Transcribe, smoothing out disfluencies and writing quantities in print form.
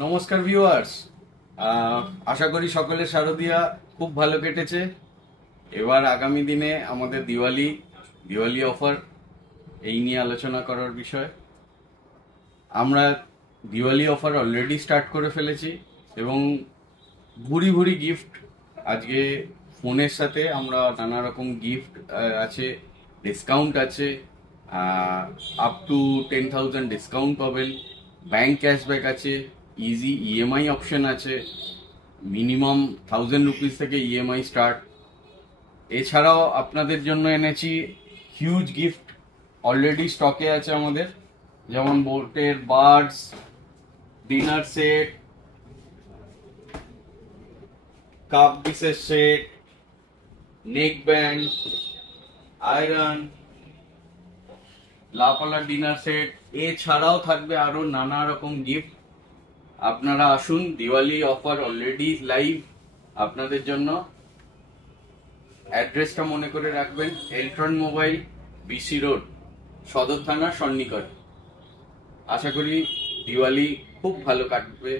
নমস্কার ভিউয়ার্স। আশা করি সকলের শারদিয়া খুব ভালো কেটেছে। এবার আগামী দিনে আমাদের দিওয়ালি অফার এই নিয়ে আলোচনা করার বিষয়। আমরা দিওয়ালি অফার অলরেডি স্টার্ট করে ফেলেছি এবং ভুরি ভুরি গিফট। আজকে ফোনের সাথে আমরা নানা রকম গিফট আছে, ডিসকাউন্ট আছে, আপ টু 10,000 ডিসকাউন্ট পাবেন, ব্যাংক ক্যাশব্যাক আছে, ইজি ইএমআই অপশন আছে, মিনিমাম 1,000 রুপিস থেকে ইএমআই স্টার্ট। এছাড়াও আপনাদের জন্য এনেছি হিউজ গিফট, অলরেডি স্টকে আছে আমাদের, যেমন বোটের বার্ডস, ডিনার সেট, কাপ ডিসের সেট, নেক ব্যান্ড, আয়রন, লাপালা ডিনার সেট। এছাড়াও থাকবে আরো নানা রকম গিফট। আপনারা আসুন, দিওয়ালি অফার অলরেডি লাইভ আপনাদের জন্য। অ্যাড্রেসটা মনে করে রাখবেন, এলট্রন মোবাইল, বিসি রোড, সদর থানা, সন্নিকট। আশা করি দিওয়ালি খুব ভালো কাটবে।